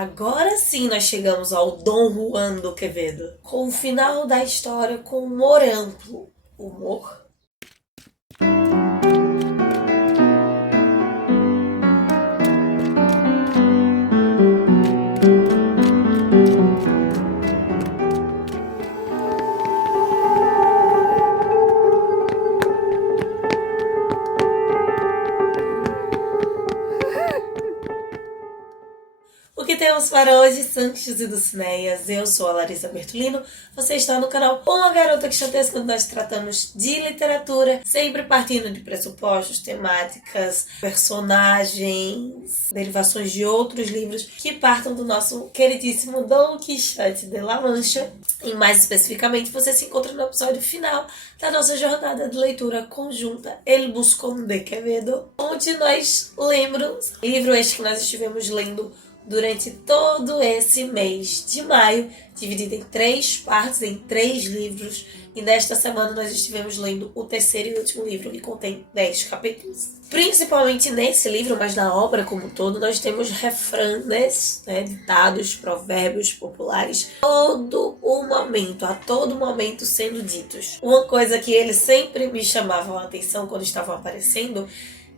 Agora sim nós chegamos ao Dom Juan do Quevedo, com o final da história com humor amplo. Humor? O que temos para hoje, Sanches e Dulcineias? Eu sou a Larissa Bertolino, você está no canal Uma Garota Quixotesca, onde nós tratamos de literatura, sempre partindo de pressupostos, temáticas, personagens, derivações de outros livros que partam do nosso queridíssimo Dom Quixote de La Mancha. E mais especificamente, você se encontra no episódio final da nossa jornada de leitura conjunta El Buscón de Quevedo, onde nós lembramos livro este que nós estivemos lendo durante todo esse mês de maio, dividido em 3 partes, em 3 livros. E nesta semana nós estivemos lendo o terceiro e último livro, que contém 10 capítulos. Principalmente nesse livro, mas na obra como um todo, nós temos refrãs, ditados, provérbios populares, a todo momento sendo ditos. Uma coisa que eles sempre me chamavam a atenção quando estavam aparecendo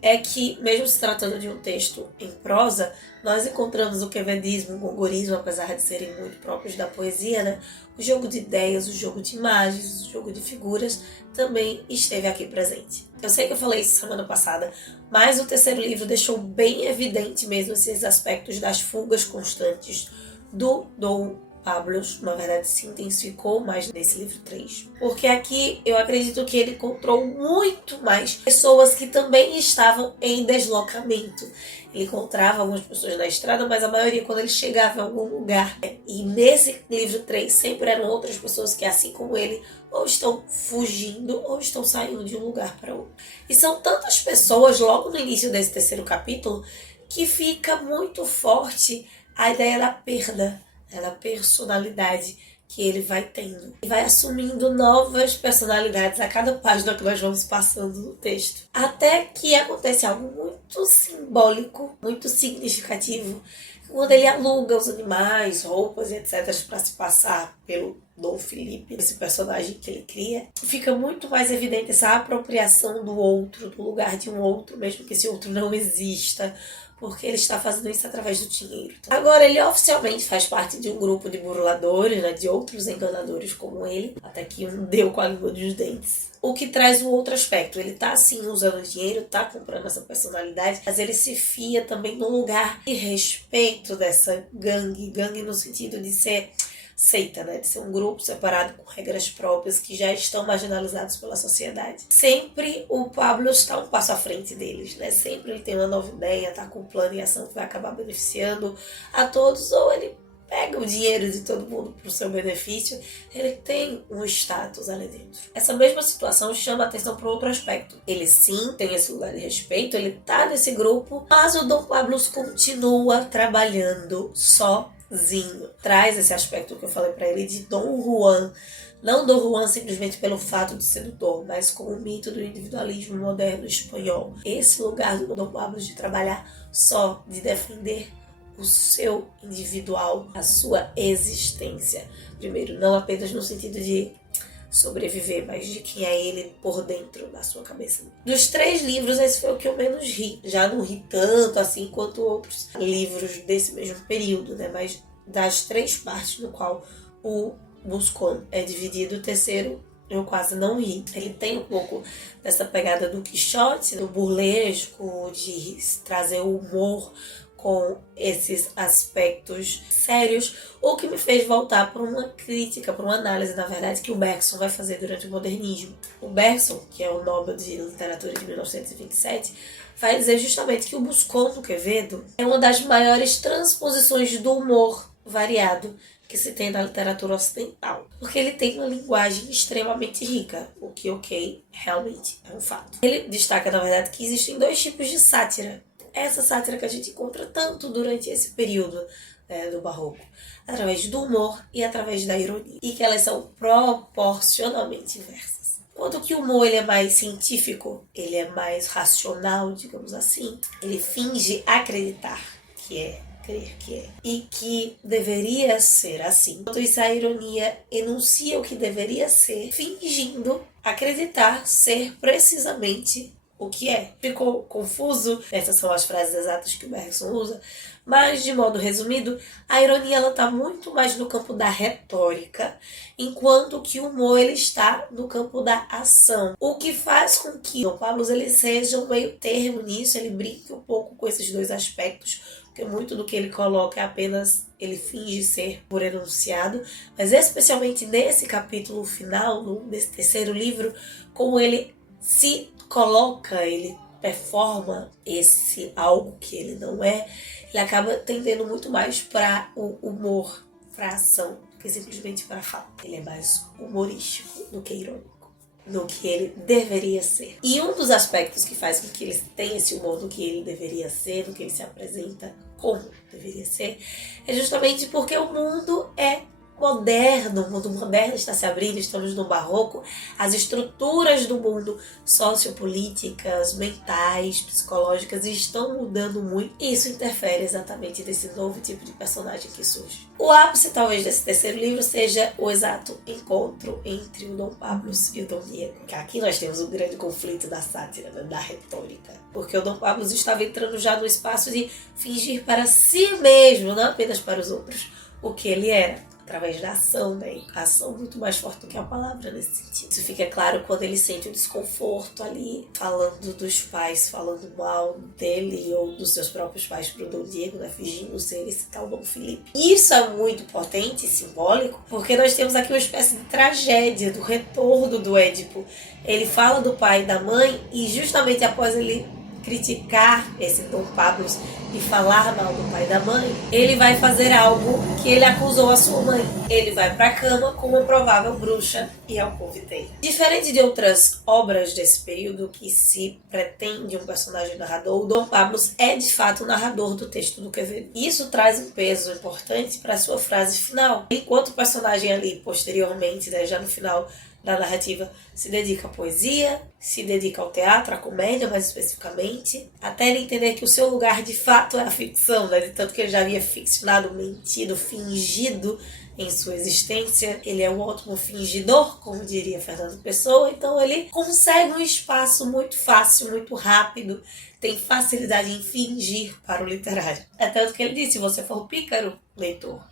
é que, mesmo se tratando de um texto em prosa, nós encontramos o quevedismo, o gongorismo, apesar de serem muito próprios da poesia, né? O jogo de ideias, o jogo de imagens, o jogo de figuras também esteve aqui presente. Eu sei que eu falei isso semana passada, mas o terceiro livro deixou bem evidente mesmo esses aspectos das fugas constantes do Dom Pablo. Na verdade, se intensificou mais nesse livro 3. Porque aqui eu acredito que ele encontrou muito mais pessoas que também estavam em deslocamento. Ele encontrava algumas pessoas na estrada, mas a maioria quando ele chegava em algum lugar. E nesse livro 3 sempre eram outras pessoas que, assim como ele, ou estão fugindo ou estão saindo de um lugar para outro. E são tantas pessoas logo no início desse terceiro capítulo que fica muito forte a ideia da perda, da personalidade que ele vai tendo. E vai assumindo novas personalidades a cada página que nós vamos passando no texto. Até que acontece algo muito simbólico, muito significativo, quando ele aluga os animais, roupas e etc. para se passar pelo Dom Felipe, esse personagem que ele cria. Fica muito mais evidente essa apropriação do outro, do lugar de um outro, mesmo que esse outro não exista, porque ele está fazendo isso através do dinheiro. Agora, ele oficialmente faz parte de um grupo de burladores, de outros enganadores como ele, até que um deu com a língua dos dentes. O que traz um outro aspecto. Ele tá sim usando dinheiro, tá comprando essa personalidade, mas ele se fia também no lugar de respeito dessa gangue. Gangue no sentido de ser seita, de ser um grupo separado com regras próprias que já estão marginalizados pela sociedade. Sempre o Pablo está um passo à frente deles, Sempre ele tem uma nova ideia, tá com um plano e ação que vai acabar beneficiando a todos, ou ele pega o dinheiro de todo mundo para o seu benefício. Ele tem um status ali dentro. Essa mesma situação chama a atenção para outro aspecto. Ele sim tem esse lugar de respeito, ele tá nesse grupo, mas o Dom Pablo continua trabalhando sozinho. Traz esse aspecto que eu falei para ele de Dom Juan. Não Dom Juan simplesmente pelo fato de sedutor, mas como o mito do individualismo moderno espanhol. Esse lugar do Dom Pablo de trabalhar só, de defender o seu individual, a sua existência. Primeiro, não apenas no sentido de sobreviver, mas de quem é ele por dentro da sua cabeça. Dos 3 livros, esse foi o que eu menos ri. Já não ri tanto assim quanto outros livros desse mesmo período, Mas das 3 partes no qual o Buscón é dividido, o terceiro eu quase não ri. Ele tem um pouco dessa pegada do Quixote, do burlesco, de trazer o humor com esses aspectos sérios, o que me fez voltar para uma crítica, para uma análise, na verdade, que o Bergson vai fazer durante o modernismo. O Bergson, que é o Nobel de Literatura de 1927, vai dizer justamente que o Buscón do Quevedo é uma das maiores transposições do humor variado que se tem na literatura ocidental. Porque ele tem uma linguagem extremamente rica, o que, realmente é um fato. Ele destaca, na verdade, que existem 2 tipos de sátira. Essa sátira que a gente encontra tanto durante esse período do Barroco, através do humor e através da ironia, e que elas são proporcionalmente inversas. Enquanto que o humor ele é mais científico, ele é mais racional, digamos assim, ele finge acreditar que é crer que é. E que deveria ser assim. Enquanto isso, a ironia enuncia o que deveria ser, fingindo acreditar ser precisamente o que é. Ficou confuso? Essas são as frases exatas que o Bergson usa. Mas, de modo resumido, a ironia está muito mais no campo da retórica, enquanto que o humor ele está no campo da ação. O que faz com que Dom Pablo ele seja um meio termo nisso, ele brinca um pouco com esses dois aspectos, porque muito do que ele coloca é apenas ele finge ser por enunciado, mas especialmente nesse capítulo final, nesse terceiro livro, como ele se coloca, ele performa esse algo que ele não é, ele acaba tendendo muito mais para o humor, para a ação, do que simplesmente para a fala. Ele é mais humorístico do que irônico, do que ele deveria ser. E um dos aspectos que faz com que ele tenha esse humor do que ele deveria ser, do que ele se apresenta como deveria ser, é justamente porque o mundo é moderno, o mundo moderno está se abrindo, estamos no barroco, as estruturas do mundo sociopolíticas, mentais, psicológicas estão mudando muito e isso interfere exatamente nesse novo tipo de personagem que surge. O ápice talvez desse terceiro livro seja o exato encontro entre o Dom Pablo e o Dom Diego, que aqui nós temos um grande conflito da sátira, da retórica, porque o Dom Pablo estava entrando já no espaço de fingir para si mesmo, não apenas para os outros, o que ele era. Através da ação, né? A ação muito mais forte do que a palavra nesse sentido. Isso fica claro quando ele sente o desconforto ali, falando dos pais, falando mal dele ou dos seus próprios pais pro Dom Diego, né? Fingindo ser esse tal Dom Felipe. Isso é muito potente e simbólico, porque nós temos aqui uma espécie de tragédia do retorno do Édipo. Ele fala do pai e da mãe e justamente após ele criticar esse Dom Pablo e falar mal do pai e da mãe, ele vai fazer algo que ele acusou a sua mãe. Ele vai pra cama com uma provável bruxa e alcoviteira. Diferente de outras obras desse período que se pretende um personagem narrador, o Dom Pablo é de fato o narrador do texto do Quevedo. Isso traz um peso importante para a sua frase final. Enquanto o personagem ali, posteriormente, né, já no final da narrativa, se dedica à poesia, se dedica ao teatro, à comédia mais especificamente, até ele entender que o seu lugar de fato é a ficção, né? De tanto que ele já havia ficcionado, mentido, fingido em sua existência. Ele é um ótimo fingidor, como diria Fernando Pessoa, então ele consegue um espaço muito fácil, muito rápido, tem facilidade em fingir para o literário. É tanto que ele disse, se você for pícaro, leitor,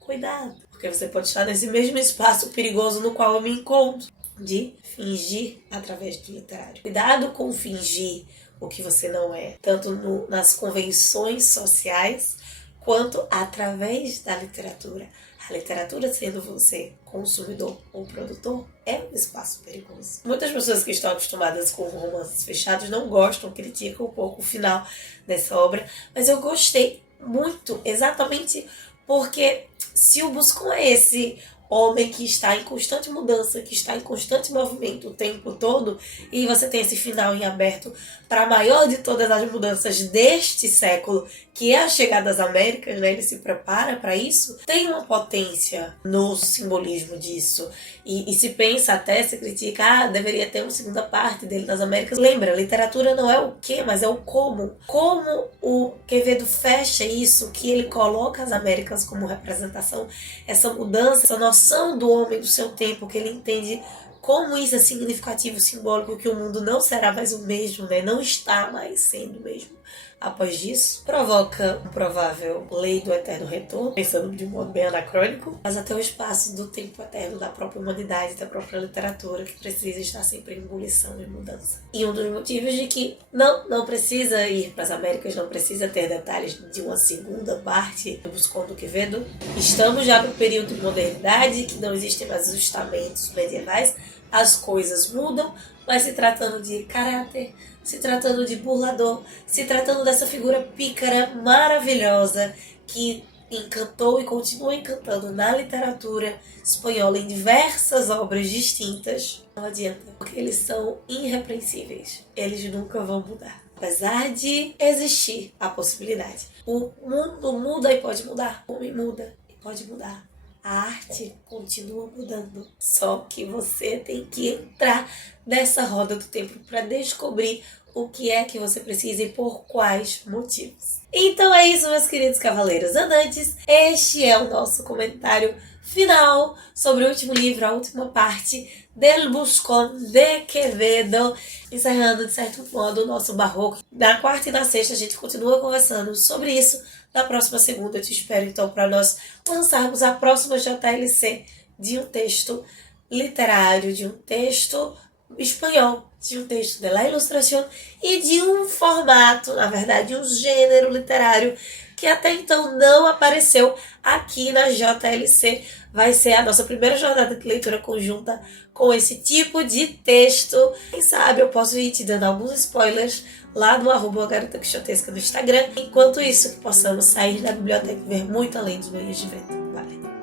cuidado, porque você pode estar nesse mesmo espaço perigoso no qual eu me encontro, de fingir através do literário. Cuidado com fingir o que você não é, tanto nas convenções sociais, quanto através da literatura. A literatura, sendo você consumidor ou produtor, é um espaço perigoso. Muitas pessoas que estão acostumadas com romances fechados não gostam, criticam um pouco o final dessa obra, mas eu gostei muito, exatamente porque se o Buscon é esse homem que está em constante mudança, que está em constante movimento o tempo todo, e você tem esse final em aberto para a maior de todas as mudanças deste século, que é a chegada das Américas, né? Ele se prepara para isso, tem uma potência no simbolismo disso. E se pensa até, se critica, deveria ter uma segunda parte dele nas Américas. Lembra, literatura não é o que, mas é o como. Como o Quevedo fecha isso, que ele coloca as Américas como representação, essa mudança, essa noção do homem do seu tempo, que ele entende como isso é significativo, simbólico, que o mundo não será mais o mesmo, né? Não está mais sendo o mesmo. Após isso, provoca um provável lei do eterno retorno, pensando de um modo bem anacrônico, mas até o espaço do tempo eterno da própria humanidade, da própria literatura, que precisa estar sempre em ebulição e mudança. E um dos motivos de que não precisa ir para as Américas, não precisa ter detalhes de uma segunda parte do Buscon do Quevedo. Estamos já no período de modernidade, que não existem mais os estamentos medievais, as coisas mudam, mas se tratando de caráter, se tratando de burlador, se tratando dessa figura pícara maravilhosa que encantou e continua encantando na literatura espanhola em diversas obras distintas, não adianta, porque eles são irrepreensíveis, eles nunca vão mudar. Apesar de existir a possibilidade. O mundo muda e pode mudar, o homem muda e pode mudar. A arte continua mudando, só que você tem que entrar nessa roda do tempo para descobrir o que é que você precisa e por quais motivos. Então é isso, meus queridos cavaleiros andantes. Este é o nosso comentário final sobre o último livro, a última parte del Buscón de Quevedo, encerrando de certo modo o nosso barroco. Na quarta e na sexta a gente continua conversando sobre isso. Na próxima segunda eu te espero então para nós lançarmos a próxima JLC de um texto literário, de um texto espanhol, de um texto de la ilustração e de um formato, na verdade, um gênero literário que até então não apareceu aqui na JLC. Vai ser a nossa primeira jornada de leitura conjunta com esse tipo de texto. Quem sabe eu posso ir te dando alguns spoilers lá no @garotaquixotesca no Instagram. Enquanto isso, que possamos sair da biblioteca e ver muito além dos moinhos de vento. Vale.